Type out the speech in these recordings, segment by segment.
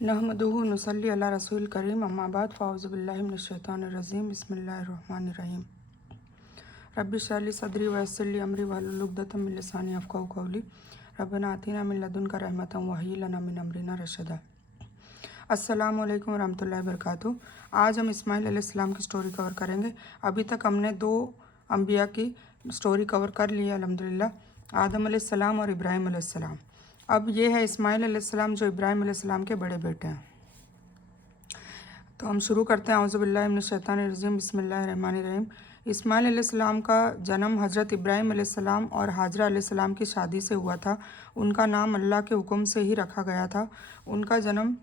नहमदुहु नुसल्ली अला रसूल करीम अम्मा बाद फ़ाउज़ु बिल्लाहि मिनश शैतानिर रजीम बिस्मिल्लाहिर रहमानिर रहीम रब्बि इश्रह ली सदरी व यस्सिर ली अमरी वहलुल उक़दतम मिन लिसानी यफ़क़हू क़ौली रब्बना आतिना मिन लदुनका रहमतन व हय्यि लना मिन अमरिना रशदा। अस्सलामु अलैकुम व रहमतुल्लाहि व बरकातुहू। आज हम इस्माइल अलैहिस्सलाम की स्टोरी कवर करेंगे। अभी तक हमने दो अंबिया की स्टोरी कवर कर ली है अल्हम्दुलिल्लाह, आदम अलैहिस्सलाम और इब्राहीम अलैहिस्सलाम। अब ये है इस्माइल अलैहिस्सलाम जो इब्राहीम अलैहिस्सलाम के बड़े बेटे हैं। तो हम शुरू करते हैं। औज़ु बिल्लाहि मिनश शैतानिर रजीम बिस्मिल्लाहिर रहमानिर रहीम। इस्माइल अलैहिस्सलाम का जन्म हज़रत इब्राहीम अलैहिस्सलाम और हाजरा अलैहिस्सलाम की शादी से हुआ था। उनका नाम अल्लाह के हुक्म से ही रखा गया था। उनका जन्म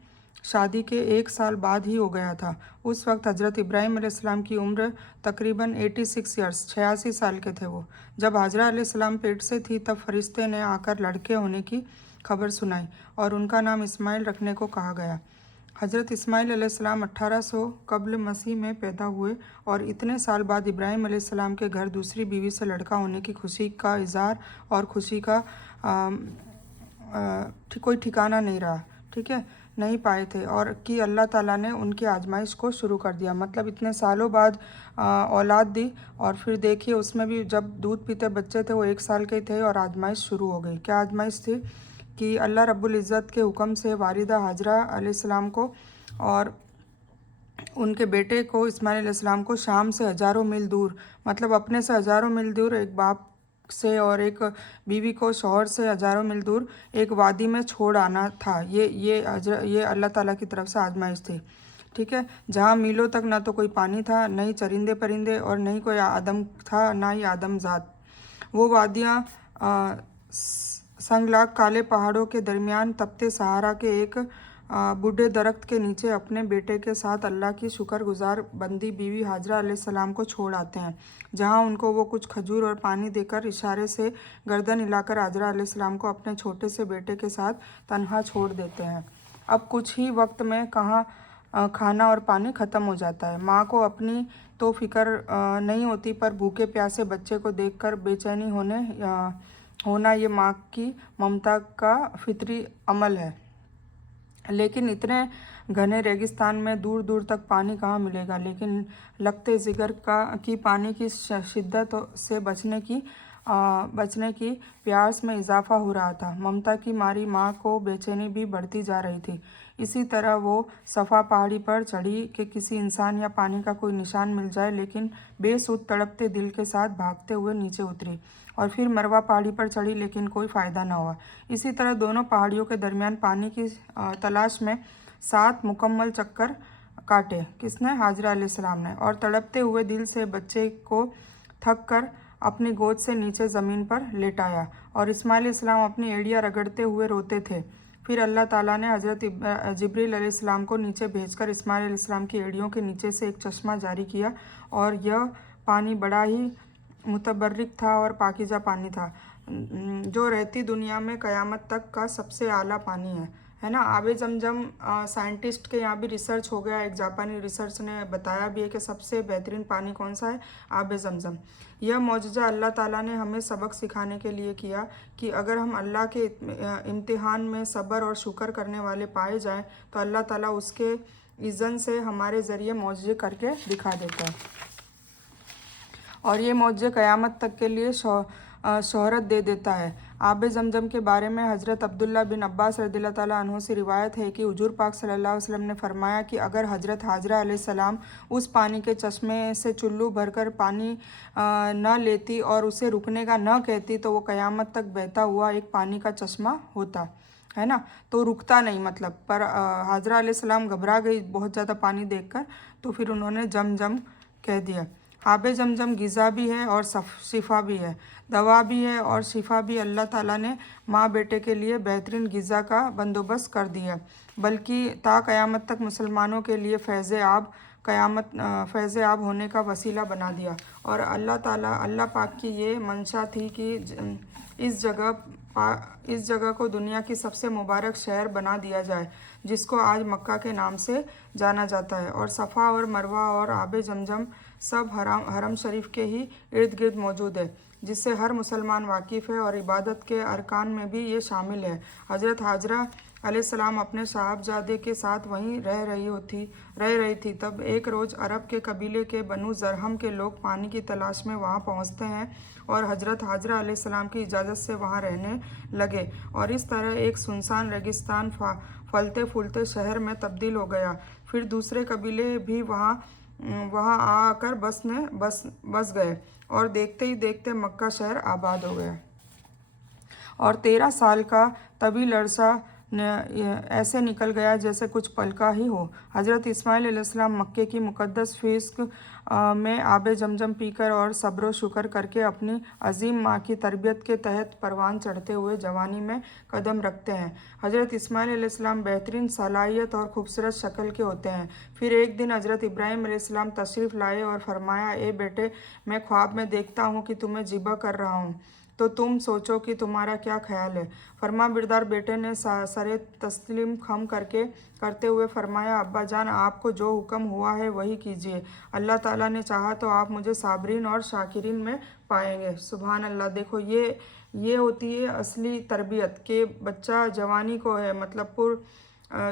शादी के 1 साल बाद ही हो गया था। उस वक्त हज़रत इब्राहीम अलैहिस्सलाम की उम्र तकरीबन 86 ईयर्स 86 साल के थे वो। जब हाजरा अलैहिस्सलाम पेट से थी तब फरिश्ते ने आकर लड़के होने की खबर सुनाई और उनका नाम इस्माइल रखने को कहा गया। हज़रत इस्माइल अलैहिस्सलाम 1800 कब्ल मसीह में पैदा हुए और इतने साल बाद इब्राहीम अलैहिस्सलाम के घर दूसरी बीवी से लड़का होने की खुशी का इज़हार और खुशी का कोई ठिकाना नहीं रहा, ठीक है, नहीं पाए थे और कि अल्लाह ताला ने उनकी आजमाइश को शुरू कर दिया। मतलब इतने सालों बाद औलाद दी और फिर देखिए उसमें भी जब दूध पीते बच्चे थे वो 1 साल के थे और आजमाइश शुरू हो गई। क्या आजमाइश थी कि अल्लाह रब्बुल इज़्ज़त के हुक्म से वालिदा हाजरा अलैहिस्सलाम को और उनके बेटे को इस्माइल अलैहिस्सलाम को शाम से हज़ारों मील दूर, मतलब अपने से हज़ारों मील दूर एक बाप से और एक बीवी को शौहर से हज़ारों मील दूर एक वादी में छोड़ आना था। ये अल्लाह ताला की तरफ से आजमाइश थी, ठीक है, जहाँ मीलों तक ना तो कोई पानी था, न ही चरिंदे परिंदे और न ही कोई आदम था, ना ही आदम ज़ात। वो वादियाँ संगलाग काले पहाड़ों के दरमियान तपते सहारा के एक बूढ़े दरख्त के नीचे अपने बेटे के साथ अल्लाह की शुक्रगुजार बंदी बीवी हाजरा अलैहिस्सलाम को छोड़ आते हैं, जहां उनको वो कुछ खजूर और पानी देकर इशारे से गर्दन हिलाकर हाजरा अलैहिस्सलाम को अपने छोटे से बेटे के साथ तन्हा छोड़ देते हैं। अब कुछ ही वक्त में कहाँ खाना और पानी ख़त्म हो जाता है। माँ को अपनी तो फिक्र नहीं होती, पर भूखे प्यासे बच्चे को देखकर बेचैनी होना ये माँ की ममता का फितरी अमल है। लेकिन इतने घने रेगिस्तान में दूर दूर तक पानी कहाँ मिलेगा। लेकिन लगते जिगर की पानी की शिद्दत से बचने की प्यास में इजाफा हो रहा था। ममता की मारी माँ को बेचैनी भी बढ़ती जा रही थी। इसी तरह वो सफ़ा पहाड़ी पर चढ़ी कि किसी इंसान या पानी का कोई निशान मिल जाए, लेकिन बेसुध तड़पते दिल के साथ भागते हुए नीचे उतरी और फिर मरवा पहाड़ी पर चढ़ी, लेकिन कोई फ़ायदा न हुआ। इसी तरह दोनों पहाड़ियों के दरमियान पानी की तलाश में 7 मुकम्मल चक्कर काटे। किसने? हाजरा अलैहिस्सलाम ने। और तड़पते हुए दिल से बच्चे को थक कर अपनी गोद से नीचे ज़मीन पर लेटाया और इस्माइल अलैहिस्सलाम अपनी एड़ियाँ रगड़ते हुए रोते थे। फिर अल्लाह ताला ने हज़रत जिब्रील अलैहिस्सलाम को नीचे भेजकर इस्माइल अलैहिस्सलाम की एड़ियों के नीचे से एक चश्मा जारी किया और यह पानी बड़ा ही मुतबर्रिक था और पाकीज़ा पानी था, जो रहती दुनिया में क़यामत तक का सबसे आला पानी है ना। आबे ज़मज़म साइंटिस्ट के यहाँ भी रिसर्च हो गया। एक जापानी रिसर्च ने बताया भी है कि सबसे बेहतरीन पानी कौन सा है? आबे ज़मज़म। यह मौजज़ा अल्लाह ताला ने हमें सबक सिखाने के लिए किया कि अगर हम अल्लाह के इम्तिहान में सब्र और शुक्र करने वाले पाए जाएं तो अल्लाह ताला उसके इज़्ज़न से हमारे ज़रिए मौजज़े करके दिखा देता है और ये मौजज़े क़यामत तक के लिए शोहरत दे देता है। आबे ज़मज़म के बारे में हज़रत अब्दुल्ला बिन अब्बास रज़ियल्लाहु ताला अन्हु से रिवायत है कि हुजूर पाक सल्लल्लाहु अलैहि वसल्लम ने फरमाया कि अगर हज़रत हाजरा अलैहिस्सलाम उस पानी के चश्मे से चुल्लू भरकर पानी न लेती और उसे रुकने का न कहती तो वो क़यामत तक बहता हुआ एक पानी का चश्मा होता, है ना। तो रुकता नहीं, मतलब पर हाजरा अलैहिस्सलाम घबरा गई बहुत ज़्यादा पानी देखकर, तो फिर उन्होंने जम जम कह दिया। आबे ज़मज़म ग़िज़ा भी है और शिफा भी है, दवा भी है और शिफा भी। अल्लाह ताला ने माँ बेटे के लिए बेहतरीन ग़िज़ा का बंदोबस्त कर दिया, बल्कि ता क़यामत तक मुसलमानों के लिए फैज़ आब होने का वसीला बना दिया। और अल्लाह पाक की ये मंशा थी कि इस जगह को दुनिया की सबसे मुबारक शहर बना दिया जाए, जिसको आज मक्का के नाम से जाना जाता है। और सफ़ा और मरवा और आबे ज़मज़म सब हरम शरीफ के ही इर्द गिर्द मौजूद है, जिससे हर मुसलमान वाकिफ़ है और इबादत के अरकान में भी ये शामिल है। हज़रत हाजरा अलैहिस्सलाम अपने साहबजादे के साथ वहीं रह रही थी। तब एक रोज़ अरब के कबीले के बनु जरहम के लोग पानी की तलाश में वहाँ पहुँचते हैं और हज़रत हाजरा अलैहिस्सलाम की इजाज़त से वहाँ रहने लगे, और इस तरह एक सुनसान रेगिस्तान फलते फूलते शहर में तब्दील हो गया। फिर दूसरे कबीले भी वहाँ आकर बस गए, और देखते ही देखते मक्का शहर आबाद हो गया। और 13 साल का तवील अरसा ऐसे निकल गया जैसे कुछ पल का ही हो। हज़रत इस्माइल अलैहिस्सलाम मक्के की मुक़द्दस फिस्क में आबे जमजम पीकर और सब्र शुक्र करके अपनी अजीम माँ की तरबियत के तहत परवान चढ़ते हुए जवानी में कदम रखते हैं। हज़रत इस्माइल अलैहिस्सलाम बेहतरीन सलाहियत और खूबसूरत शक्ल के होते हैं। फिर एक दिन हज़रत इब्राहीम अलैहिस्सलाम तशरीफ़ लाए और फरमाया, ए बेटे, मैं ख्वाब में देखता हूँ कि तुम्हें ज़िबा कर रहा हूँ, तो तुम सोचो कि तुम्हारा क्या ख्याल है। फरमा बिरदार बेटे ने सरे तस्लीम खम करते हुए फरमाया, अब्बा जान, आपको जो हुक्म हुआ है वही कीजिए। अल्लाह ताला ने चाहा तो आप मुझे साबरीन और शाकिरीन में पाएंगे। सुभान अल्लाह। देखो, ये होती है असली तरबियत के बच्चा जवानी को है, मतलब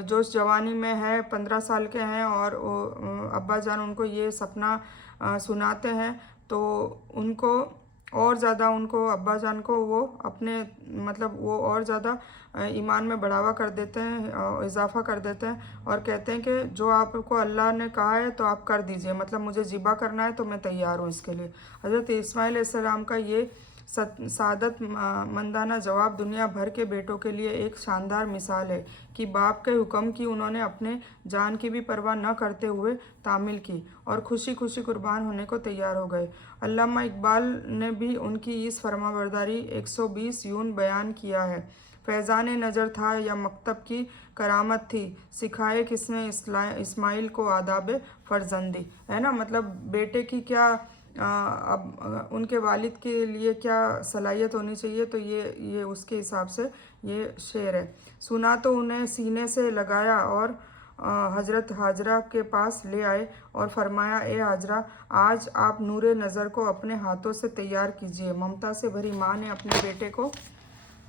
जोश जवानी में है, 15 साल के हैं, और अब्बा जान उनको ये सपना सुनाते हैं, तो उनको और ज़्यादा, उनको अब्बा जान को वो अपने मतलब वो और ज़्यादा ईमान में बढ़ावा कर देते हैं, इजाफ़ा कर देते हैं, और कहते हैं कि जो आपको अल्लाह ने कहा है तो आप कर दीजिए, मतलब मुझे ज़िबा करना है तो मैं तैयार हूँ इसके लिए। हज़रत इस्माइल अलैहिस्सलाम का ये सादत मंदाना जवाब दुनिया भर के बेटों के लिए एक शानदार मिसाल है कि बाप के हुक्म की उन्होंने अपने जान की भी परवाह न करते हुए तामील की और खुशी खुशी कुर्बान होने को तैयार हो गए। अल्लामा इकबाल ने भी उनकी इस फरमाबरदारी 120 यूं बयान किया है, फैज़ान नज़र था या मकतब की करामत थी, सिखाए किसने इस्माइल को आदाब फर्जंदी। है ना, मतलब बेटे की क्या अब उनके वालिद के लिए क्या सलाहियत होनी चाहिए, तो ये उसके हिसाब से ये शेर है। सुना तो उन्हें सीने से लगाया और हज़रत हाजरा के पास ले आए और फरमाया, ए हाजरा, आज आप नूरे नज़र को अपने हाथों से तैयार कीजिए। ममता से भरी माँ ने अपने बेटे को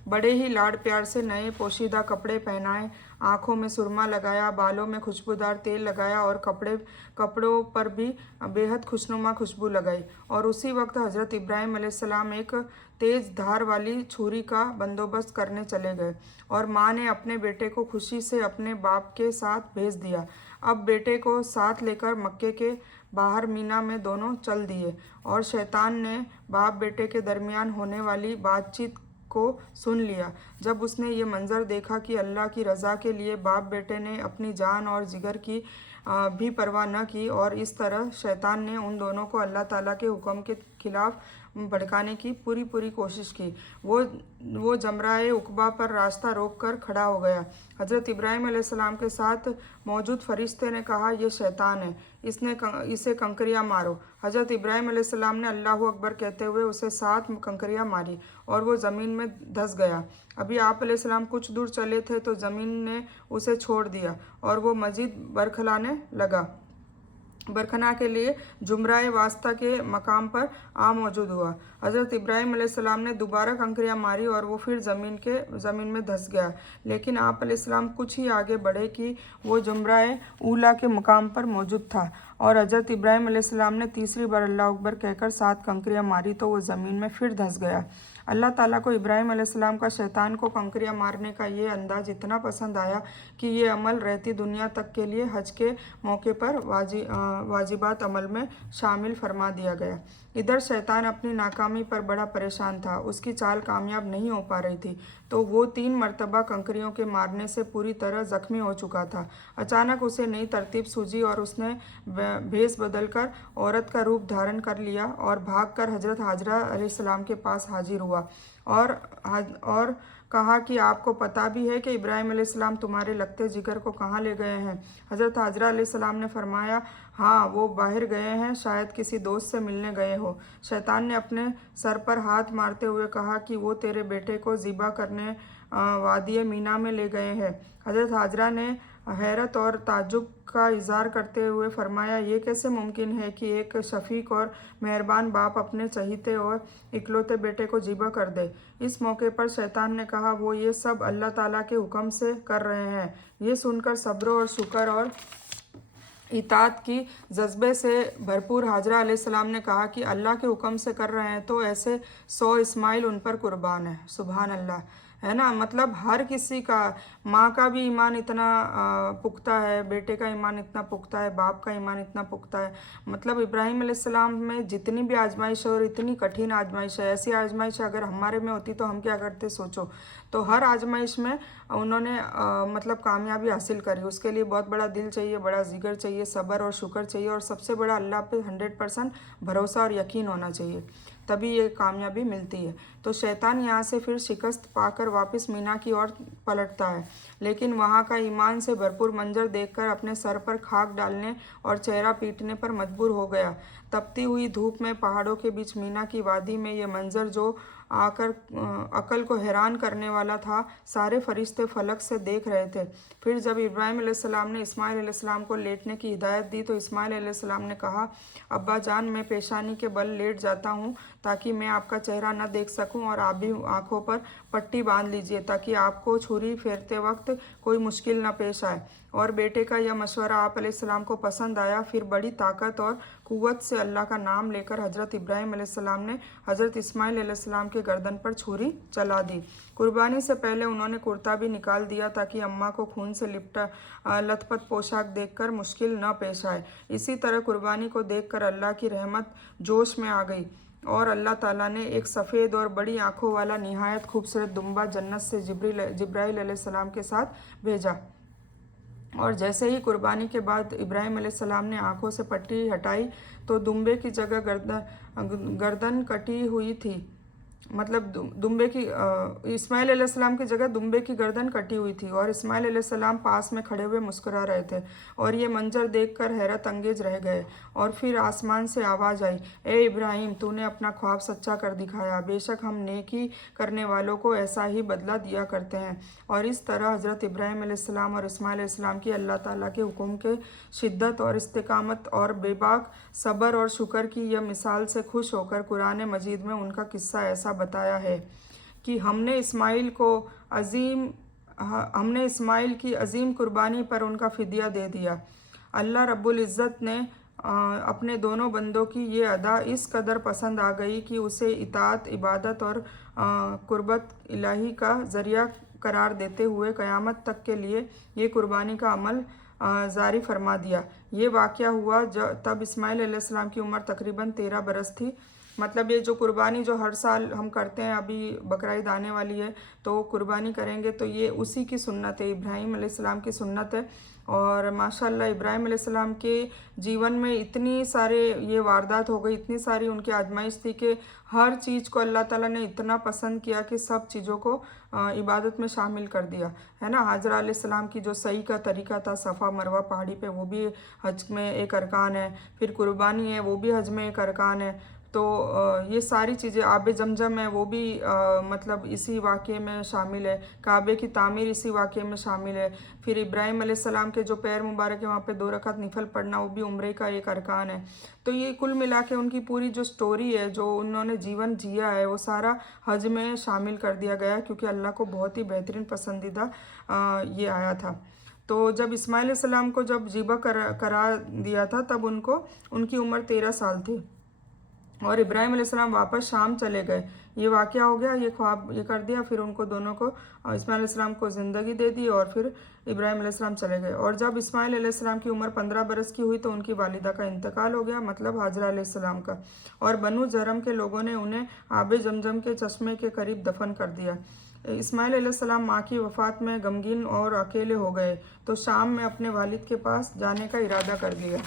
बड़े ही लाड प्यार से नए पोशीदा कपड़े पहनाए, आँखों में सुरमा लगाया, बालों में खुशबूदार तेल लगाया और कपड़ों पर भी बेहद खुशनुमा खुशबू लगाई। और उसी वक्त हज़रत इब्राहीम अलैहिस्सलाम एक तेज़ धार वाली छुरी का बंदोबस्त करने चले गए, और माँ ने अपने बेटे को खुशी से अपने बाप के साथ भेज दिया। अब बेटे को साथ लेकर मक्के के बाहर मीना में दोनों चल दिए, और शैतान ने बाप बेटे के दरमियान होने वाली बातचीत को सुन लिया। जब उसने ये मंजर देखा कि अल्लाह की रज़ा के लिए बाप बेटे ने अपनी जान और जिगर की भी परवाह न की, और इस तरह शैतान ने उन दोनों को अल्लाह ताला के हुक्म के खिलाफ भड़काने की पूरी कोशिश की। वो जमराए उकबा पर रास्ता रोक कर खड़ा हो गया। हज़रत इब्राहीम अलैहिस्सलाम के साथ मौजूद फरिश्ते ने कहा, यह शैतान है, इसे कंकरियाँ मारो। हज़रत इब्राहीम अलैहिस्सलाम ने अल्लाहु अकबर कहते हुए उसे 7 कंकरियाँ मारी और वो ज़मीन में धंस गया। अभी आप अलैहिस्सलाम कुछ दूर चले थे तो ज़मीन ने उसे छोड़ दिया और वो मज़ीद बरखना के लिए जुमराए वास्ता के मकाम पर मौजूद हुआ। हज़रत इब्राहीम अलैहिस्सलाम ने दोबारा कंकरियाँ मारी और वो फिर ज़मीन में धंस गया, लेकिन आप अलैहिस्सलाम कुछ ही आगे बढ़े कि वो जुमराए ऊला के मकाम पर मौजूद था, और हज़रत इब्राहीम अलैहिस्सलाम ने तीसरी बार अल्लाह अकबर कहकर 7 कंकरियाँ मारी तो वो ज़मीन में फिर धंस गया। अल्लाह ताला को इब्राहीम अलैहिस्सलाम का शैतान को कंकरियाँ मारने का ये अंदाज इतना पसंद आया कि ये अमल रहती दुनिया तक के लिए हज के मौके पर वाजिबात अमल में शामिल फरमा दिया गया। इधर शैतान अपनी नाकामी पर बड़ा परेशान था, उसकी चाल कामयाब नहीं हो पा रही थी, तो वो 3 मरतबा कंकरियों के मारने से पूरी तरह ज़ख्मी हो चुका था। अचानक उसे नई तरतीब सूझी और उसने भेस बदलकर औरत का रूप धारण कर लिया और भागकर हज़रत हाजरा अलैहिस्सलाम के पास हाजिर हुआ और कहा कि आपको पता भी है कि इब्राहीम अलैहिस्सलाम तुम्हारे लगते जिगर को कहाँ ले गए हैं। हज़रत हाजरा अलैहिस्सलाम ने फरमाया, हाँ, वो बाहर गए हैं, शायद किसी दोस्त से मिलने गए हो। शैतान ने अपने सर पर हाथ मारते हुए कहा कि वो तेरे बेटे को ज़िबा करने वादी मीना में ले गए हैं। हज़रत हाजरा ने हैरत और ताज्जुब का इजहार करते हुए फरमाया, ये कैसे मुमकिन है कि एक शफीक और मेहरबान बाप अपने चहीते और इकलौते बेटे को ज़िबा कर दे। इस मौके पर शैतान ने कहा, वो ये सब अल्लाह ताला के हुक्म से कर रहे हैं। ये सुनकर सब्र और शुक्र और इताअत की जज्बे से भरपूर हाजरा अलैहिस्सलाम ने कहा कि अल्लाह के हुक्म से कर रहे हैं तो ऐसे 100 इस्माइल उन पर कुर्बान है। सुभान अल्लाह, है ना। मतलब हर किसी का, माँ का भी ईमान इतना पुख्ता है, बेटे का ईमान इतना पुख्ता है, बाप का ईमान इतना पुख्ता है। मतलब इब्राहीम अलैहिस्सलाम में जितनी भी आजमाइश है और इतनी कठिन आजमाइश है, ऐसी आजमाइश अगर हमारे में होती तो हम क्या करते, सोचो। तो हर आजमाइश में उन्होंने मतलब कामयाबी हासिल करी। उसके लिए बहुत बड़ा दिल चाहिए, बड़ा जिगर चाहिए, सब्र और शुक्र चाहिए, और सबसे बड़ा अल्लाह पे 100% भरोसा और यकीन होना चाहिए, तभी ये कामयाबी मिलती है। तो शैतान यहाँ से फिर शिकस्त पाकर वापस मीना की ओर पलटता है, लेकिन वहाँ का ईमान से भरपूर मंजर देखकर अपने सर पर खाक डालने और चेहरा पीटने पर मजबूर हो गया। तपती हुई धूप में पहाड़ों के बीच मीना की वादी में ये मंजर जो आकर अकल को हैरान करने वाला था, सारे फरिश्ते फलक से देख रहे थे। फिर जब इब्राहीम अलैहिस्सलाम ने इस्माइल अलैहिस्सलाम को लेटने की हिदायत दी तो इस्माइल अलैहिस्सलाम ने कहा, अब्बा जान, मैं पेशानी के बल लेट जाता हूँ ताकि मैं आपका चेहरा न देख सकूं, और आप भी आंखों पर पट्टी बांध लीजिए ताकि आपको छुरी फेरते वक्त कोई मुश्किल न पेश आए। और बेटे का यह मशवरा आप अलैहिस्सलाम को पसंद आया। फिर बड़ी ताकत और कुव्वत से अल्लाह का नाम लेकर हज़रत इब्राहीम अलैहिस्सलाम ने हज़रत इस्माइल अलैहिस्सलाम के गर्दन पर छुरी चला दी। कुर्बानी से पहले उन्होंने कुर्ता भी निकाल दिया ताकि अम्मा को खून से लिपटा लथपथ पोशाक देखकर मुश्किल न पेश आए। इसी तरह कुर्बानी को देखकर अल्लाह की रहमत जोश में आ गई और अल्लाह ताला ने एक सफ़ेद और बड़ी आंखों वाला निहायत खूबसूरत दुम्बा जन्नत से जिब्राइल अलैहिस्सलाम के साथ भेजा। और जैसे ही कुर्बानी के बाद इब्राहीम अलैहिस्सलाम ने आंखों से पट्टी हटाई तो दुम्बे की जगह गर्दन कटी हुई थी। मतलब दुम्बे की इस्माइल अलैहिस्सलाम की जगह दुम्बे की गर्दन कटी हुई थी और इस्माइल अलैहिस्सलाम पास में खड़े हुए मुस्कुरा रहे थे और ये मंजर देखकर हैरत अंगेज रह गए। और फिर आसमान से आवाज़ आई, ए इब्राहिम, तूने अपना ख्वाब सच्चा कर दिखाया। बेशक हम नेकी करने वालों को ऐसा ही बदला दिया करते हैं। और इस तरह हज़रत इब्राहीम अलैहिस्सलाम और इस्माइल अलैहिस्सलाम की अल्लाह ताला के हुक्म के शिद्दत और इस्तिकामत और बेबाक सब्र और शुक्र की यह मिसाल से खुश होकर कुरान मजीद में उनका किस्सा ऐसा बताया है कि हमने इस्माइल की अजीम कुर्बानी पर उनका फ़िदिया दे दिया। अल्लाह रब्बुल इज़्ज़त ने अपने दोनों बंदों की ये अदा इस कदर पसंद आ गई कि उसे इताअत, इबादत और कुर्बत इलाही का ज़रिया करार देते हुए क़यामत तक के लिए ये कुर्बानी का अमल जारी फरमा दिया। ये वाक़या हुआ तब इस्माइल अलैहिस्सलाम की उम्र तकरीबन 13 बरस थी। मतलब ये जो कुर्बानी जो हर साल हम करते हैं, अभी बकरीद आने वाली है तो कुर्बानी करेंगे, तो ये उसी की सुन्नत है, इब्राहीम अलैहिस्सलाम की सुन्नत है। और माशाल्लाह इब्राहीम अलैहिस्सलाम के जीवन में इतनी सारे ये वारदात हो गई, इतनी सारी उनकी आजमाइश थी कि हर चीज़ को अल्लाह ताला ने इतना पसंद किया कि सब चीज़ों को इबादत में शामिल कर दिया, है ना। हाजरा अलैहिस्सलाम की जो सही का तरीका था, सफ़ा मरवा पहाड़ी पे, वो भी हज में एक अरकान है। फिर कुर्बानी है, वो भी हज में एक अरकान है। तो ये सारी चीज़ें, आब जमजम है वो भी मतलब इसी वाक़े में शामिल है। काबे की तामीर इसी वाक़े में शामिल है। फिर इब्राहीम अलैहिस्सलाम के जो पैर मुबारक है वहाँ पे 2 रकात निफल पढ़ना, वो भी उम्रे का एक अरकान है। तो ये कुल मिला के उनकी पूरी जो स्टोरी है, जो उन्होंने जीवन जिया है, वो सारा हज में शामिल कर दिया गया क्योंकि अल्लाह को बहुत ही बेहतरीन पसंदीदा ये आया था। तो जब इस्माइल अलैहिस्सलाम को जब ज़िबा करा दिया था तब उनकी उम्र 13 साल थी और इब्राहीम अलैहिस्सलाम वापस शाम चले गए। ये वाक़या हो गया, ये ख्वाब ये कर दिया। फिर उनको दोनों को, इस्माइल अलैहिस्सलाम को ज़िंदगी दे दी और फिर इब्राहीम अलैहिस्सलाम चले गए। और जब इस्माइल अलैहिस्सलाम की उम्र 15 बरस की हुई तो उनकी वालिदा का इंतकाल हो गया, मतलब हाजरा अलैहिस्सलाम का। और बनु जरम के लोगों ने उन्हें आब जमजम के चश्मे के करीब दफन कर दिया। इस्माइल अलैहिस्सलाम माँ की वफ़ात में गमगीन और अकेले हो गए तो शाम में अपने वालिद के पास जाने का इरादा कर लिया।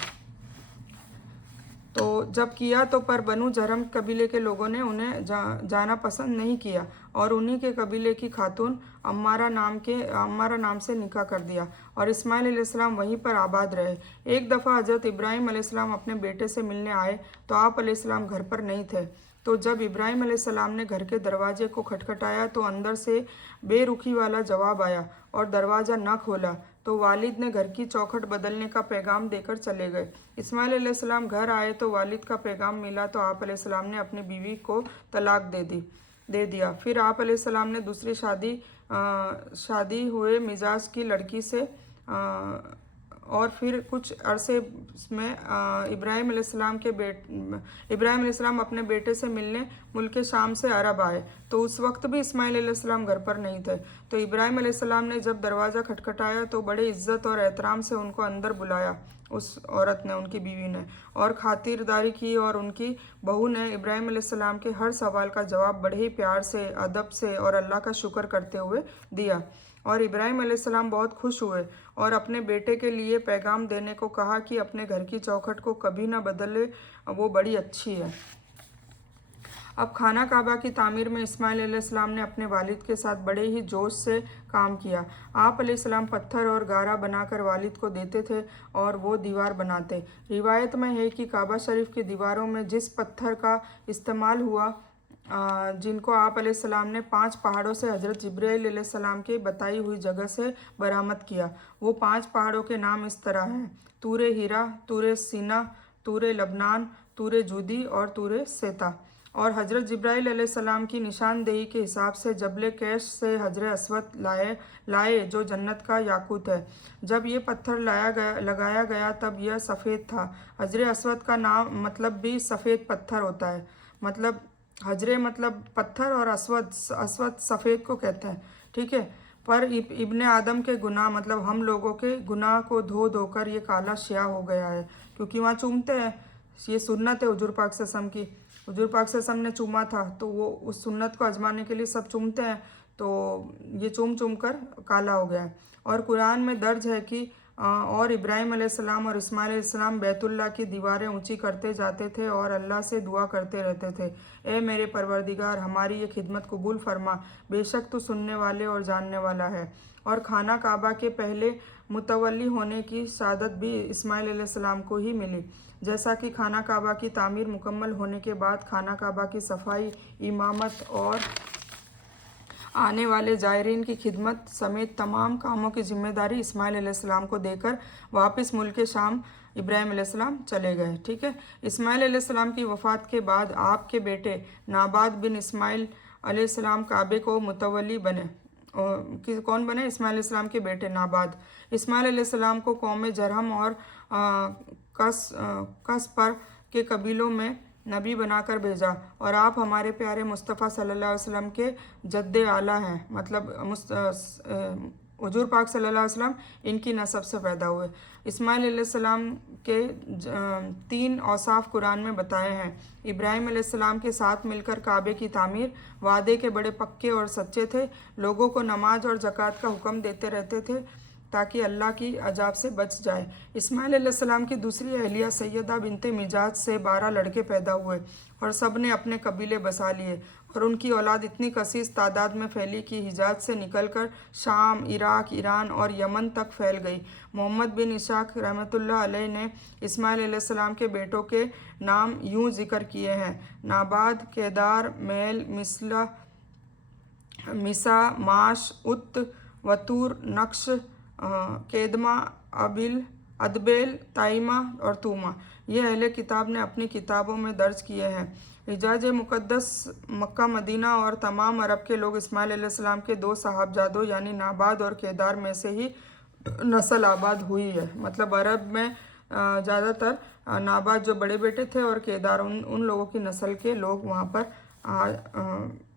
तो जब किया तो पर बनु जरम कबीले के लोगों ने उन्हें जाना पसंद नहीं किया और उन्हीं के कबीले की खातून अम्मारा नाम से निकाह कर दिया और इस्माइल अलैहिस्सलाम वहीं पर आबाद रहे। एक दफ़ा हज़रत इब्राहीम अलैहिस्सलाम अपने बेटे से मिलने आए तो आप अलैहिस्सलाम घर पर नहीं थे। तो जब इब्राहिम अलैहिस्सलाम ने घर के दरवाजे को खटखटाया तो अंदर से बेरुखी वाला जवाब आया और दरवाज़ा न खोला तो वालिद ने घर की चौखट बदलने का पैगाम देकर चले गए। इस्माइल अलैहिस्सलाम घर आए तो वालिद का पैगाम मिला तो आप अलैहिस्सलाम ने अपनी बीवी को तलाक दे दिया। फिर आप अलैहिस्सलाम ने दूसरी शादी हुए मिजाज की लड़की से और फिर कुछ अरसे में इब्राहिम अलैहिस्सलाम अपने बेटे से मिलने मुल्क शाम से अरब आए तो उस वक्त भी इस्माइल अलैहिस्सलाम घर पर नहीं थे। तो इब्राहिम अलैहिस्सलाम ने जब दरवाज़ा खटखटाया तो बड़े इज्जत और एहतराम से उनको अंदर बुलाया। उस औरत ने, उनकी बीवी ने, और खातिरदारी की और उनकी बहू ने इब्राहिम अलैहिस्सलाम के हर सवाल का जवाब बड़े ही प्यार से, अदब से और अल्लाह का शुक्र करते हुए दिया। और इब्राहिम अलैहिस्सलाम बहुत खुश हुए और अपने बेटे के लिए पैगाम देने को कहा कि अपने घर की चौखट को कभी ना बदले, वो बड़ी अच्छी है। अब खाना काबा की तामीर में इस्माइल अलैहिस्सलाम ने अपने वालिद के साथ बड़े ही जोश से काम किया। आप अलैहिस्सलाम पत्थर और गारा बनाकर वालिद को देते थे और वो दीवार बनाते। रिवायत में है कि काबा शरीफ की दीवारों में जिस पत्थर का इस्तेमाल हुआ, जिनको आप अलैहिस्सलाम ने 5 पहाड़ों से हज़रत जिब्राइल अलैहिस्सलाम के बताई हुई जगह से बरामद किया, वो 5 पहाड़ों के नाम इस तरह हैं: तूरे हीरा, तूरे सीना, तूरे लबनान, तूरे जूदी और तूरे सेता। और हज़रत जिब्राइल अलैहिस्सलाम की निशानदेही के हिसाब से जबल कैश से हजर अस्वद लाए जो जन्नत का याकूत है। जब ये पत्थर लगाया गया तब यह सफ़ेद था। हजर अस्वद का नाम मतलब भी सफ़ेद पत्थर होता है, मतलब हजरे मतलब पत्थर और अस्वद सफ़ेद को कहते हैं, ठीक है। पर इब्ने आदम के गुनाह मतलब हम लोगों के गुनाह को धो धोकर ये काला स्याह हो गया है, क्योंकि वहाँ चूमते हैं। ये सुन्नत है हुजूर पाक सल्लल्लाहु अलैहि वसल्लम की। हुजूर पाक सल्लल्लाहु अलैहि वसल्लम ने चूमा था तो वो उस सुन्नत को आजमाने के लिए सब चूमते हैं, तो ये चूम कर काला हो गया है। और कुरान में दर्ज है कि और इब्राहिम अलैहिस्सलाम और इस्माइल अलैहिस्सलाम बैतुल्लाह की दीवारें ऊंची करते जाते थे और अल्लाह से दुआ करते रहते थे, ए मेरे परवरदिगार, हमारी ये खिदमत कबूल फरमा, बेशक तू सुनने वाले और जानने वाला है। और खाना काबा के पहले मुतवल्ली होने की शहादत भी इस्माइल अलैहिस्सलाम को ही मिली। जैसा कि खाना काबा की तामीर मुकम्मल होने के बाद खाना काबा की सफाई, इमामत और आने वाले ज़ायरीन की खिदमत समेत तमाम कामों की जिम्मेदारी इस्माइल अलैहिस्सलाम को देकर वापस मुल्क शाम इब्राहिम अलैहिस्सलाम चले गए, ठीक है। इस्माइल अलैहिस्सलाम की वफ़ात के बाद आपके बेटे नाबाद बिन इस्माइल अलैहिस्सलाम काबे को मुतवल्ली बने। कौन बने? इस्माइल अलैहिस्सलाम के बेटे नाबाद। इस्माइल अलैहिस्सलाम को कौम जरहम और कस पर के कबीलों में नबी बनाकर भेजा और आप हमारे प्यारे मुस्तफ़ा सल्लल्लाहु अलैहि वसल्लम के जद्दे आला हैं, मतलब हुजूर पाक सल्लल्लाहु अलैहि वसल्लम इनकी नसब से पैदा हुए। इस्माइल अलैहिस्सलाम के 3 औसाफ कुरान में बताए हैं। इब्राहिम अलैहिस्सलाम के साथ मिलकर काबे की तामीर, वादे के बड़े पक्के और सच्चे थे, लोगों को नमाज और ज़कात का हुक्म देते रहते थे ताकि अल्लाह की अजाब से बच जाए। इस्माइल अलैहिस्सलाम की दूसरी अहलिया सैयदा बिनते मिजाज से 12 लड़के पैदा हुए और सब ने अपने कबीले बसा लिए और उनकी औलाद इतनी कसीस तादाद में फैली कि हिजाज से निकलकर शाम, इराक, ईरान और यमन तक फैल गई। मोहम्मद बिन इशाक रहमतुल्लाह अलैह ने इस्माइल अलैहिस्सलाम के बेटों के नाम यूँ ज़िक्र किए हैं: नाबाद, केदार, मेल, मिसा, माश, उत, वतूर, नक्श, केदमा, अदबेल, ताइमा और तूमा। ये अहले किताब ने अपनी किताबों में दर्ज किए हैं। हिजाज मुक़द्दस, मक्का, मदीना और तमाम अरब के लोग इस्माइल अलैहिस्सलाम के 2 साहबजादों यानी नाबाद और केदार में से ही नस्ल आबाद हुई है। मतलब अरब में ज़्यादातर नाबाद जो बड़े बेटे थे और केदार उन लोगों की नस्ल के लोग वहाँ पर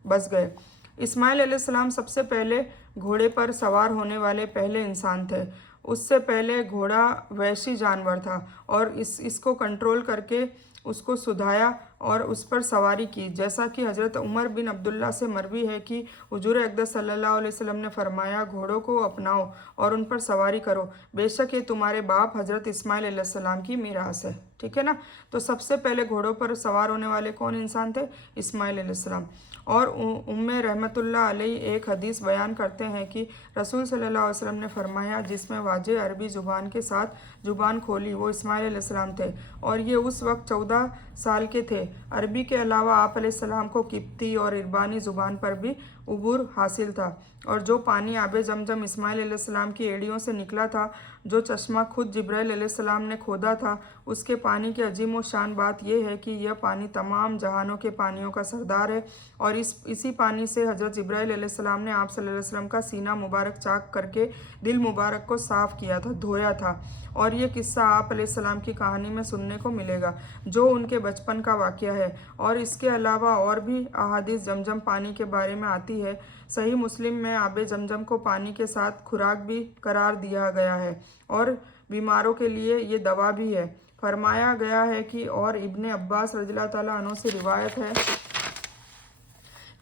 बस गए। इस्माइल अलैहिस्सलाम सबसे पहले घोड़े पर सवार होने वाले पहले इंसान थे। उससे पहले घोड़ा वहशी जानवर था और इसको कंट्रोल करके उसको सुधाया और उस पर सवारी की। जैसा कि हज़रत उमर बिन अब्दुल्ला से मरवी है कि हुजूर अक़दस सल्लल्लाहु अलैहि वसल्लम ने फरमाया, घोड़ों को अपनाओ और उन पर सवारी करो, बेशक ये तुम्हारे बाप हज़रत इस्माइल अलैहिस्सलाम की मीरास है, ठीक है ना। तो सबसे पहले घोड़ों पर सवार होने वाले कौन इंसान थे? इस्माइल अलैहिस्सलाम। اور उम्मे रहमतुल्लाह अलैह एक हदीस बयान करते हैं कि रसूल सल्लल्लाहु अलैहि वसल्लम ने फरमाया, जिसमें वाज़ेह अरबी ज़ुबान के साथ ज़ुबान खोली, वो इस्माइल अलैहिस्सलाम थे और ये उस वक्त 14 साल के थे। अरबी के अलावा आप अलैहिस्सलाम को किप्ती और इरबानी ज़ुबान पर भी उबूर हासिल था। और जो पानी आबे जमजम इस्माइल अलैहिस्सलाम की एड़ियों से निकला था, जो चश्मा खुद जिब्राइल अलैहिस्सलाम ने खोदा था, उसके पानी की अजीम व शान बात यह है कि यह पानी तमाम जहानों के पानियों का सरदार है। और इसी पानी से हज़रत जिब्राइल अलैहिस्सलाम ने आप सल्लल्लाहु अलैहि वसल्लम का सीना मुबारक चाक करके दिल मुबारक को साफ़ किया था, धोया था। और ये किस्सा आप अलैहिस्सलाम की कहानी में सुनने को मिलेगा, जो उनके बचपन का वाक़या है। और इसके अलावा और भी अहादीस जमजम पानी के बारे में आती है। सही मुस्लिम में आबे जमजम को पानी के साथ खुराक भी करार दिया गया है और बीमारों के लिए ये दवा भी है। फरमाया गया है कि और इब्ने अब्बास रज़ियल्लाहु ताला अन्हु से रिवायत है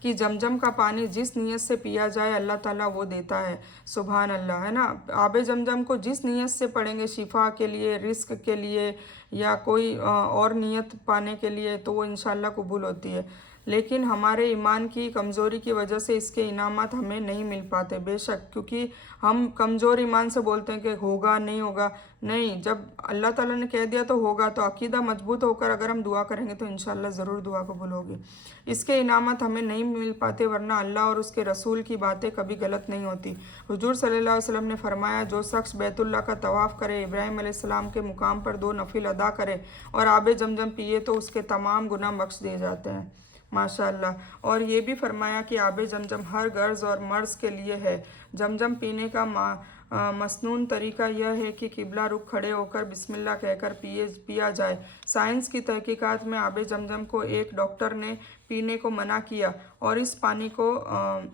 कि जमजम का पानी जिस नीयत से पिया जाए अल्लाह ताला वो देता है। सुभान अल्लाह, है ना। आबे जमजम को जिस नीयत से पढ़ेंगे, शिफा के लिए, रिस्क के लिए या कोई और नीयत पाने के लिए, तो वो इंशाल्लाह कबूल होती है। लेकिन हमारे ईमान की कमज़ोरी की वजह से इसके इनामात हमें नहीं मिल पाते, बेशक, क्योंकि हम कमज़ोर ईमान से बोलते हैं कि होगा नहीं होगा। नहीं, जब अल्लाह ताला ने कह दिया तो होगा। तो अकीदा मजबूत होकर अगर हम दुआ करेंगे तो इंशाल्लाह ज़रूर दुआ कबूल होगी। इसके इनामत हमें नहीं मिल पाते, वरना अल्लाह और उसके रसूल की बातें कभी गलत नहीं होती। हुजूर सल्लल्लाहु अलैहि वसल्लम ने फरमाया, जो शख्स बैतुल्लाह का तवाफ़ करे, इब्राहीम अलैहिस्सलाम के मुकाम पर 2 नफिल अदा करे और आबे जमजम पिए तो उसके तमाम गुनाह बख्श दिए जाते हैं। माशाअल्लाह। और ये भी फरमाया कि आबे जमजम हर गर्ज और मर्ज के लिए है। जमजम पीने का मसनून तरीका यह है कि किबला रुख खड़े होकर बिस्मिल्लाह कहकर पिया जाए। साइंस की तहकीकात में आबे जमजम को एक डॉक्टर ने पीने को मना किया और इस पानी को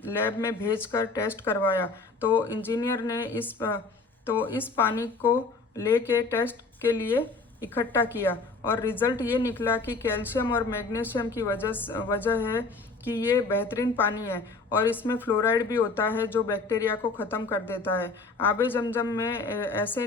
लैब में भेजकर टेस्ट करवाया, तो इंजीनियर ने इस पानी को लेके टेस्ट के लिए इकट्ठा किया और रिज़ल्ट ये निकला कि कैल्शियम और मैग्नीशियम की वजह है कि ये बेहतरीन पानी है और इसमें फ्लोराइड भी होता है जो बैक्टीरिया को ख़त्म कर देता है। आबे जमजम में ऐसे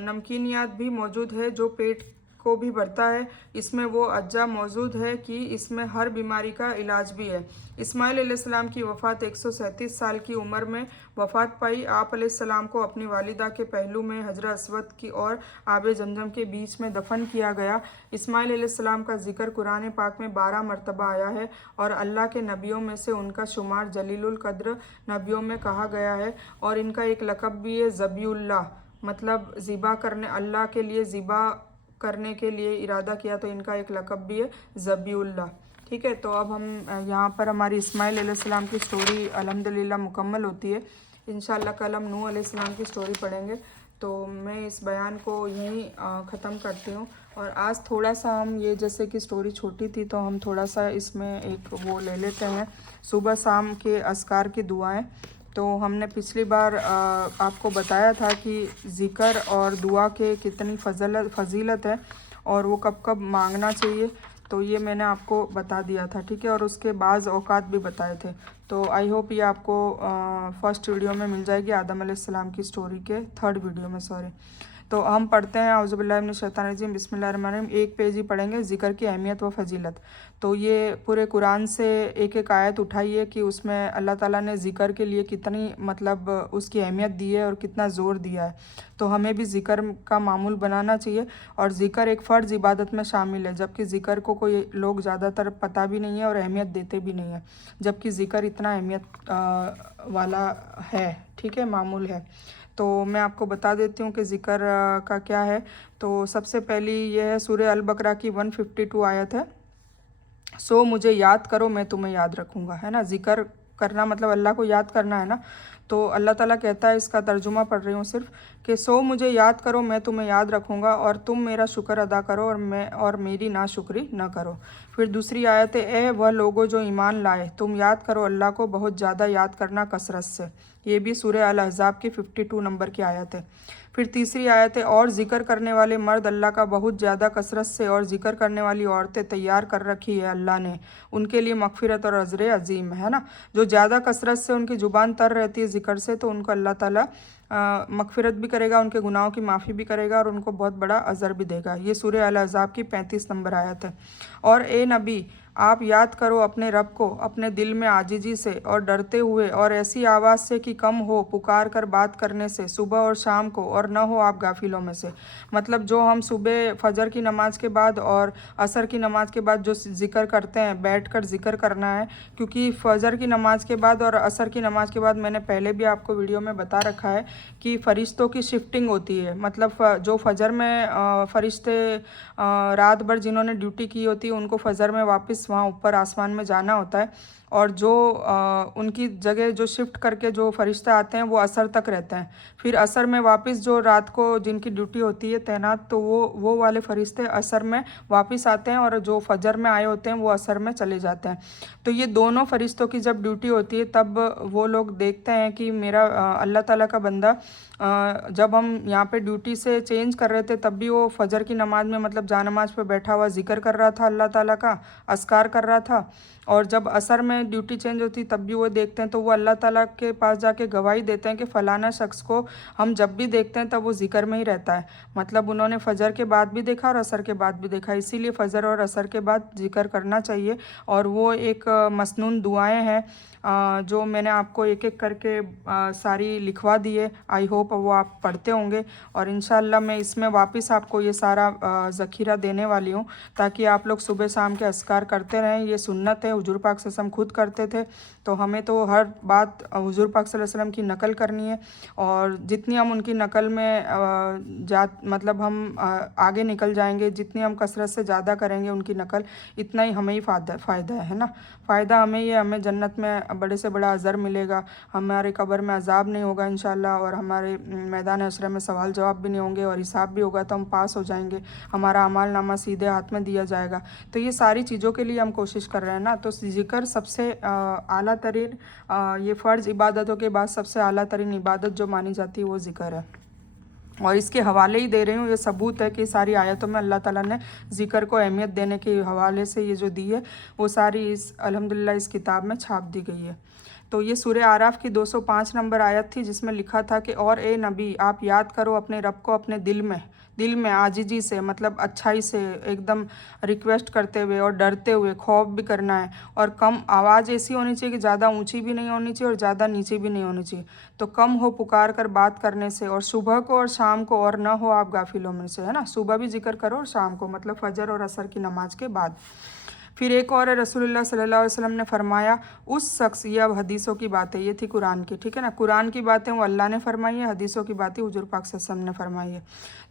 नमकीनियात भी मौजूद है जो पेट को भी भरता है। इसमें वो अज्जा मौजूद है कि इसमें हर बीमारी का इलाज भी है। इस्माइल अलैहिस्सलाम की वफ़ात 137 साल की उम्र में वफ़ात पाई। आप अलैहिस्सलाम को अपनी वालिदा के पहलू में हजरत अस्वद की और आबे जमजम के बीच में दफन किया गया। इस्माइल अलैहिस्सलाम का जिक्र कुरान पाक में 12 मरतबा आया है और अल्लाह के नबियों में से उनका शुमार जलीलुल कद्र नबियों में कहा गया है। और इनका एक लक़ब भी है ज़बीउल्लाह, मतलब ज़िबा करने, अल्लाह के लिए ज़िबा करने के लिए इरादा किया तो इनका एक लक़ब भी है ज़बीउल्लाह। ठीक है, तो अब हम यहाँ पर हमारी इस्माइल अलैहिस्सलाम की स्टोरी अल्हम्दुलिल्लाह मुकम्मल होती है। इंशाअल्लाह कल हम नूह अलैहिस्सलाम की स्टोरी पढ़ेंगे। तो मैं इस बयान को यहीं ख़त्म करती हूँ। और आज थोड़ा सा हम ये, जैसे कि स्टोरी छोटी थी तो हम थोड़ा सा इसमें एक वो ले लेते हैं, सुबह शाम के अस्कार की दुआएं। तो हमने पिछली बार आपको बताया था कि ज़िक्र और दुआ के कितनी फजीलत है और वो कब कब मांगना चाहिए, तो ये मैंने आपको बता दिया था। ठीक है, और उसके बाज़ औकात भी बताए थे। तो आई होप ये आपको फर्स्ट वीडियो में मिल जाएगी, आदम अलैहिस्सलाम की स्टोरी के थर्ड वीडियो में, सॉरी। तो हम पढ़ते हैं औज़ुबिल्लाहि मिनश शैतानिर रजीम, बिस्मिल्लाहिर्रहमानिर्रहीम। एक पेज ही पढ़ेंगे, ज़िक्र की अहमियत व फजीलत। तो ये पूरे कुरान से एक एक आयत उठाइए कि उसमें अल्लाह ताला ने ज़िक्र के लिए कितनी, मतलब उसकी अहमियत दी है और कितना ज़ोर दिया है। तो हमें भी ज़िक्र का मामूल बनाना चाहिए। और ज़िक्र एक फ़र्ज़ इबादत में शामिल है, जबकि ज़िक्र को कोई लोग ज़्यादातर पता भी नहीं है और अहमियत देते भी नहीं है, जबकि ज़िक्र इतना अहमियत वाला है। ठीक है, मामूल है। तो मैं आपको बता देती हूँ कि ज़िक्र का क्या है। तो सबसे पहली ये है, सूरह अल बकरा की 152 आयत है, सो मुझे याद करो मैं तुम्हें याद रखूँगा। है ना, ज़िक्र करना मतलब अल्लाह को याद करना है ना। तो अल्लाह ताला कहता है, इसका तर्जुमा पढ़ रही हूँ सिर्फ, कि सो मुझे याद करो मैं तुम्हें याद रखूँगा और तुम मेरा शुक्र अदा करो और मेरी नाशुक्री न करो। फिर दूसरी आयत है, ए वह लोगो जो ईमान लाए, तुम याद करो अल्लाह को बहुत ज़्यादा याद करना कसरत से। ये भी सूरह अल अहज़ाब की 52 नंबर की आयत है। फिर तीसरी आयत है, और ज़िक्र करने वाले मर्द अल्लाह का बहुत ज़्यादा कसरत से और ज़िक्र करने वाली औरतें तैयार कर रखी है अल्लाह ने उनके लिए मग़फ़िरत और अज़्र अज़ीम, है ना। जो ज़्यादा कसरत से उनकी ज़ुबान तर रहती है ज़िक्र से, तो उनको अल्लाह ताला मग़फ़िरत भी करेगा, उनके गुनाहों की माफ़ी भी करेगा और उनको बहुत बड़ा अज़र भी देगा। ये सूरह अल अहज़ाब की 35 नंबर आयत है। और ए नबी, आप याद करो अपने रब को अपने दिल में आजिजी से और डरते हुए और ऐसी आवाज़ से कि कम हो पुकार कर बात करने से सुबह और शाम को, और न हो आप गाफिलों में से। मतलब जो हम सुबह फजर की नमाज के बाद और असर की नमाज के बाद जो ज़िक्र करते हैं, बैठ कर ज़िक्र करना है, क्योंकि फ़जर की नमाज के बाद और असर की नमाज के बाद मैंने पहले भी आपको वीडियो में बता रखा है कि फ़रिश्तों की शिफ्टिंग होती है। मतलब जो फजर में फ़रिश्ते रात भर जिन्होंने ड्यूटी की होती है उनको फजर में वापस वहाँ ऊपर आसमान में जाना होता है, और जो उनकी जगह जो शिफ्ट करके जो फरिश्ते आते हैं वो असर तक रहते हैं। फिर असर में वापस जो रात को जिनकी ड्यूटी होती है तैनात, तो वो वाले फरिश्ते असर में वापस आते हैं, और जो फजर में आए होते हैं वो असर में चले जाते हैं। तो ये दोनों फरिश्तों की जब ड्यूटी होती है तब वो लोग देखते हैं कि मेरा अल्लाह ताला का बंदा, जब हम यहाँ पे ड्यूटी से चेंज कर रहे थे तब भी वो फजर की नमाज में मतलब जानमाज पे बैठा हुआ जिक्र कर रहा था, अल्लाह ताला का अस्कार कर रहा था। और जब असर में ड्यूटी चेंज होती तब भी वो देखते हैं, तो वो अल्लाह ताला के पास जाके गवाही देते हैं कि फ़लाना शख्स को हम जब भी देखते हैं तब वो जिक्र में ही रहता है। मतलब उन्होंने फ़जर के बाद भी देखा और असर के बाद भी देखा, इसीलिए फ़जर और असर के बाद जिक्र करना चाहिए। और वो एक मसनून दुआएं हैं जो मैंने आपको एक एक करके सारी लिखवा दी है। आई होप वो आप पढ़ते होंगे, और इंशाल्लाह मैं इसमें वापस आपको ये सारा ज़ख़ीरा देने वाली हूँ ताकि आप लोग सुबह शाम के अस्कार करते रहें। ये सुन्नत है, हुजूर पाक सल्लल्लाहु अलैहि वसल्लम खुद करते थे, तो हमें तो हर बात हुजूर पाक सल्लल्लाहु अलैहि वसल्लम की नकल करनी है, और जितनी हम उनकी नकल में मतलब हम आगे निकल जाएंगे, जितनी हम कसरत से ज़्यादा करेंगे उनकी नकल, इतना ही हमें ही फ़ायदा है ना। फ़ायदा हमें ही है, हमें जन्नत में बड़े से बड़ा अज़र मिलेगा, हमारे कब्र में अज़ाब नहीं होगा इंशाल्लाह, और हमारे मैदान हश्र में सवाल जवाब भी नहीं होंगे, और हिसाब भी होगा तो हम पास हो जाएंगे, हमारा अमाल नामा सीधे हाथ में दिया जाएगा। तो ये सारी चीज़ों के लिए हम कोशिश कर रहे हैं ना। तो ज़िक्र सबसे आला तरीन, ये फ़र्ज़ इबादतों के बाद सबसे आला तरीन इबादत जो मानी जाती है वो ज़िक्र है, और इसके हवाले ही दे रही हूँ। ये सबूत है कि सारी आयतों में अल्लाह ताला ने ज़िक्र को अहमियत देने के हवाले से ये जो दी है वो सारी इस अल्हम्दुलिल्लाह इस किताब में छाप दी गई है। तो ये सूरह आराफ की 205 नंबर आयत थी जिसमें लिखा था कि और ए नबी आप याद करो अपने रब को अपने दिल में आजिजी से, मतलब अच्छाई से, एकदम रिक्वेस्ट करते हुए और डरते हुए, खौफ भी करना है, और कम आवाज़ ऐसी होनी चाहिए कि ज़्यादा ऊंची भी नहीं होनी चाहिए और ज़्यादा नीचे भी नहीं होनी चाहिए। तो कम हो पुकार कर बात करने से, और सुबह को और शाम को, और न हो आप गाफिलों में से, है ना। सुबह भी जिक्र करो और शाम को, मतलब फजर और असर की नमाज के बाद। फिर एक और है, रसूलुल्लाह सल्लल्लाहु अलैहि वसल्लम ने फरमाया उस शख्स, ये अब हदीसों की बातें, ये थी कुरान की, ठीक है ना। कुरान की बातें वो अल्लाह ने फरमाई है, हदीसों की बातें हुजूर पाक सल्लल्लाहु अलैहि वसल्लम ने फरमाई है।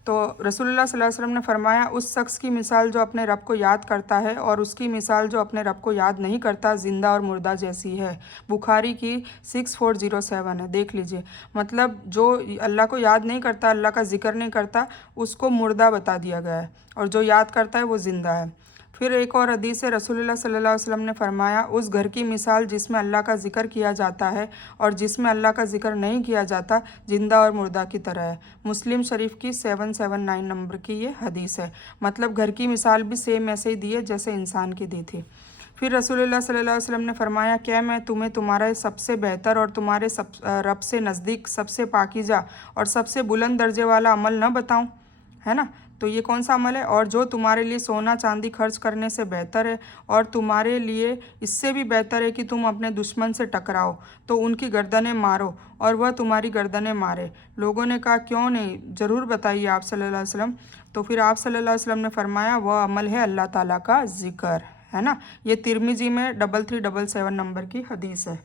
तो रसूलुल्लाह सल्लल्लाहु अलैहि वसल्लम ने फरमाया उस शख्स की मिसाल जो अपने रब को याद करता है और उसकी मिसाल जो अपने रब को याद नहीं करता ज़िंदा और मुर्दा जैसी है। बुखारी की 6407 है, देख लीजिए। मतलब जो अल्लाह को याद नहीं करता, अल्लाह का जिक्र नहीं करता, उसको मुर्दा बता दिया गया है, और जो याद करता है वो ज़िंदा है। फिर एक और हदीस है, रसूलुल्लाह सल्लल्लाहु अलैहि वसल्लम ने फरमाया उस घर की मिसाल जिसमें अल्लाह का जिक्र किया जाता है और जिसमें अल्लाह का जिक्र नहीं किया जाता जिंदा और मुर्दा की तरह है। मुस्लिम शरीफ की 779 नंबर की ये हदीस है। मतलब घर की मिसाल भी सेम ऐसे ही दी है जैसे इंसान की दी थी। फिर रसूलुल्लाह सल्लल्लाहु अलैहि वसल्लम ने फरमाया क्या मैं तुम्हें तुम्हारे सबसे बेहतर और तुम्हारे रब से नज़दीक सबसे पाकीज़ा और सबसे बुलंद दर्जे वाला अमल न बताऊं, है ना। तो ये कौन सा अमल है, और जो तुम्हारे लिए सोना चांदी खर्च करने से बेहतर है, और तुम्हारे लिए इससे भी बेहतर है कि तुम अपने दुश्मन से टकराओ तो उनकी गर्दनें मारो और वह तुम्हारी गर्दनें मारे। लोगों ने कहा क्यों नहीं, ज़रूर बताइए आप सल्लल्लाहु अलैहि वसल्लम। तो फिर आप सल्लल्लाहु अलैहि वसल्लम ने फरमाया वह अमल है अल्लाह ताला का ज़िक्र, है ना। ये तिरमिज़ी में 3377 नंबर की हदीस है।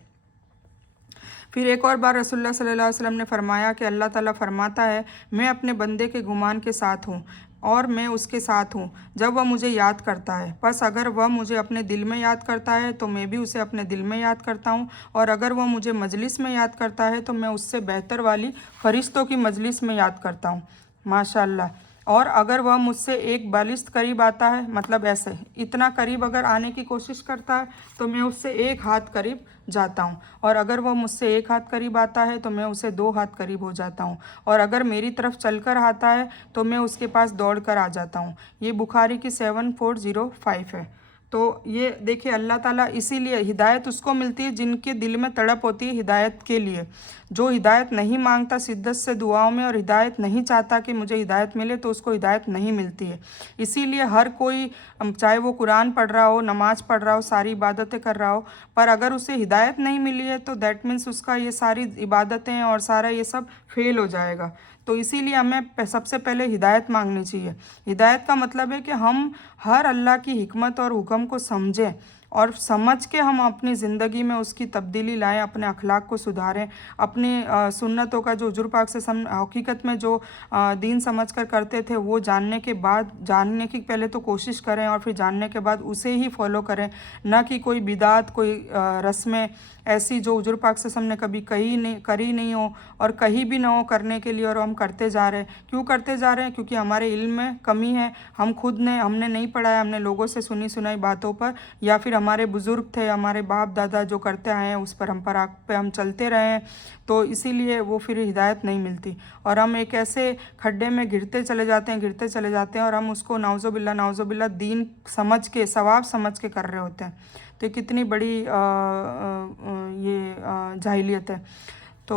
फिर एक और बार रसूलुल्लाह सल्लल्लाहु अलैहि वसल्लम ने फरमाया कि अल्लाह ताला फरमाता है मैं अपने बंदे के गुमान के साथ हूँ और मैं उसके साथ हूँ जब वह मुझे याद करता है। बस अगर वह मुझे अपने दिल में याद करता है तो मैं भी उसे अपने दिल में याद करता हूँ, और अगर वह मुझे मजलिस में याद करता है तो मैं उससे बेहतर वाली फरिश्तों की मजलिस में याद करता हूँ। माशाल्लाह। और अगर वह मुझसे एक बालिस्त करीब आता है, मतलब ऐसे इतना करीब अगर आने की कोशिश करता है तो मैं उससे एक हाथ करीब जाता हूँ, और अगर वह मुझसे एक हाथ करीब आता है तो मैं उसे 2 हाथ करीब हो जाता हूँ, और अगर मेरी तरफ चलकर आता है तो मैं उसके पास दौड़ कर आ जाता हूँ। ये बुखारी की 7405 है। तो ये देखिए अल्लाह ताला, इसीलिए हिदायत उसको मिलती है जिनके दिल में तड़प होती है हिदायत के लिए। जो हिदायत नहीं मांगता शिद्दत से दुआओं में और हिदायत नहीं चाहता कि मुझे हिदायत मिले, तो उसको हिदायत नहीं मिलती है। इसीलिए हर कोई चाहे वो कुरान पढ़ रहा हो, नमाज पढ़ रहा हो, सारी इबादतें कर रहा हो, पर अगर उसे हिदायत नहीं मिली है तो दैट मीन्स उसका ये सारी इबादतें और सारा ये सब फेल हो जाएगा। तो इसीलिए हमें सबसे पहले हिदायत मांगनी चाहिए। हिदायत का मतलब है कि हम हर अल्लाह की हिकमत और हुक्म को समझें और समझ के हम अपनी ज़िंदगी में उसकी तब्दीली लाएं, अपने अखलाक को सुधारें, अपनी सुन्नतों का जो हुजूर पाक से हकीकत में जो दीन समझ कर करते थे वो जानने के बाद, जानने की पहले तो कोशिश करें और फिर जानने के बाद उसे ही फॉलो करें, ना कि कोई बिदात, कोई रस्में ऐसी जो हुजूर पाक से हमने कभी करी नहीं हो और कहीं भी ना हो करने के लिए, और हम करते जा रहे हैं। क्यों करते जा रहे हैं? क्योंकि हमारे इल्म में कमी है, हमने नहीं पढ़ा है, हमने लोगों से सुनी सुनाई बातों पर, या फिर हमारे बुज़ुर्ग थे, हमारे बाप दादा जो करते आए हैं उस परंपरा पे हम चलते रहे हैं, तो इसीलिए वो फिर हिदायत नहीं मिलती और हम एक ऐसे खड्डे में गिरते चले जाते हैं और हम उसको नाउज़ुबिल्ला दीन समझ के, सवाब समझ के कर रहे होते हैं। तो ये कितनी बड़ी जाहिलियत है। तो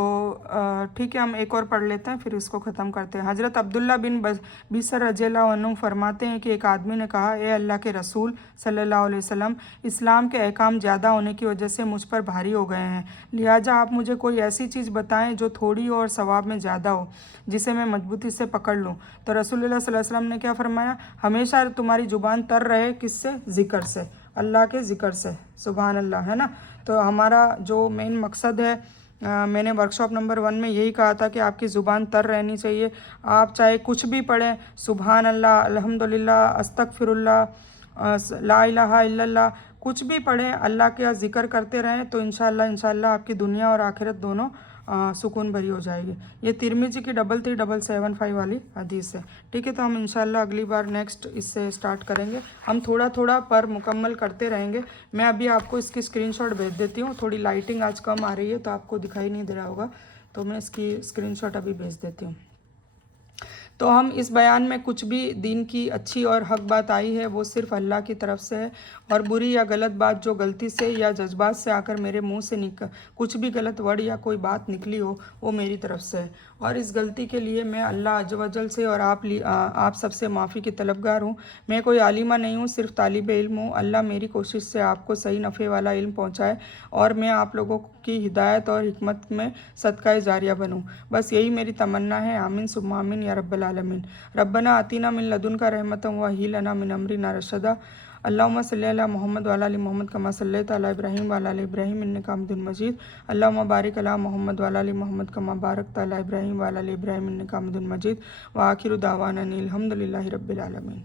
ठीक है, हम एक और पढ़ लेते हैं फिर इसको ख़त्म करते हैं। हज़रत अब्दुल्ला बिन बिसर रज़ियल्लाहु अन्हु फरमाते हैं कि एक आदमी ने कहा, ए अल्लाह के रसूल सल्लल्लाहु अलैहि वसल्लम, इस्लाम के अहकाम ज़्यादा होने की वजह से मुझ पर भारी हो गए हैं, लिहाजा आप मुझे कोई ऐसी चीज़ बताएं जो थोड़ी और सवाब में ज़्यादा हो, जिसे मैं मजबूती से पकड़ लूँ। तो रसूलुल्लाह सल्लल्लाहु अलैहि वसल्लम ने क्या फरमाया? हमेशा तुम्हारी ज़ुबान तर रहे, किससे? ज़िक्र से, अल्लाह के ज़िक्र से। सुभान अल्लाह, है ना। तो हमारा जो मेन मकसद है, मैंने वर्कशॉप नंबर 1 में यही कहा था कि आपकी ज़ुबान तर रहनी चाहिए। आप चाहे कुछ भी पढ़ें, सुभान अल्लाह, अल्हम्दुलिल्लाह, अस्तगफिरुल्लाह, ला इलाहा इल्लल्लाह, कुछ भी पढ़ें, अल्लाह का ज़िक्र करते रहें, तो इंशाअल्लाह आपकी दुनिया और आखिरत दोनों सुकून भरी हो जाएगी। ये तिरमिज़ी की 33775 वाली हदीस है। ठीक है, तो हम इंशाअल्लाह अगली बार नेक्स्ट इससे स्टार्ट करेंगे। हम थोड़ा थोड़ा पर मुकम्मल करते रहेंगे। मैं अभी आपको इसकी स्क्रीनशॉट भेज देती हूँ। थोड़ी लाइटिंग आज कम आ रही है तो आपको दिखाई नहीं दे रहा होगा, तो मैं इसकी स्क्रीनशॉट अभी भेज देती हूँ। तो हम इस बयान में कुछ भी दीन की अच्छी और हक बात आई है वो सिर्फ़ अल्लाह की तरफ से है, और बुरी या गलत बात जो गलती से या जज्बात से आकर मेरे मुंह से कुछ भी गलत वर्ड या कोई बात निकली हो वो मेरी तरफ से है, और इस गलती के लिए मैं अल्लाह अज़्ज़वजल से और आप सबसे माफ़ी की तलबगार हूँ। मैं कोई आलिमा नहीं हूँ, सिर्फ तालिब इल्म हूँ। अल्लाह मेरी कोशिश से आपको सही नफ़े वाला इल्म पहुँचाए और मैं आप लोगों की हिदायत और हिकमत में सदका जारिया बनूँ। बस यही मेरी तमन्ना है। आमीन सुम्मा आमीन या रब्बल आलमीन। रब्बना आतीना मिन लदुनका रहमतन व हय्यि लना मिन अमरिना रशदा। अल्लाहुम्मा सल्लि अला मोहम्मद व अला आलि मोहम्मद कमा सल्लैता अला इब्राहीम व अला आलि इब्राहीम इन्नका हमीदुम मजीद। अल्लाहुम्मा बारिक अला मोहम्मद व अला आलि मोहम्मद कमा बारकता अला इब्राहीम व अला आलि इब्राहीम इन्नका हमीदुम मजीद। व आखिरु दावाना अनिल हम्दुलिल्लाहि रब्बिल आलमीन।